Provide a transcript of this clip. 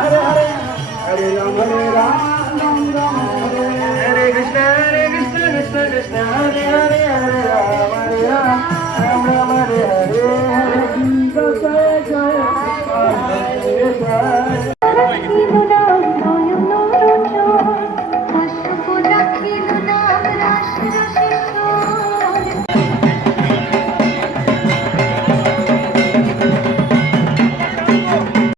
Hare Hare